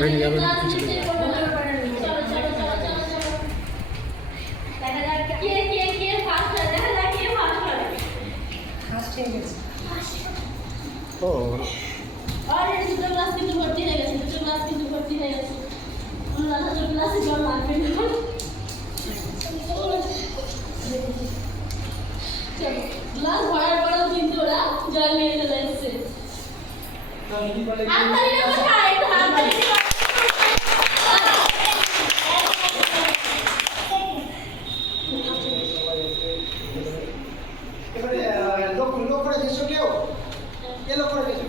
ভেঙে যাবে পিছনে ও দুটো ক্লাস কিন্তু ভর্তি হয়ে গেছে, দুটো ক্লাস কিন্তু ভর্তি হয়ে গেছে। দুটো ক্লাসে জল লাগবে না। গ্লাস ভরার পরেও কিন্তু ওরা জল নিয়ে চলে এসছে। হাততালি না কোথায়? একটু হাততালি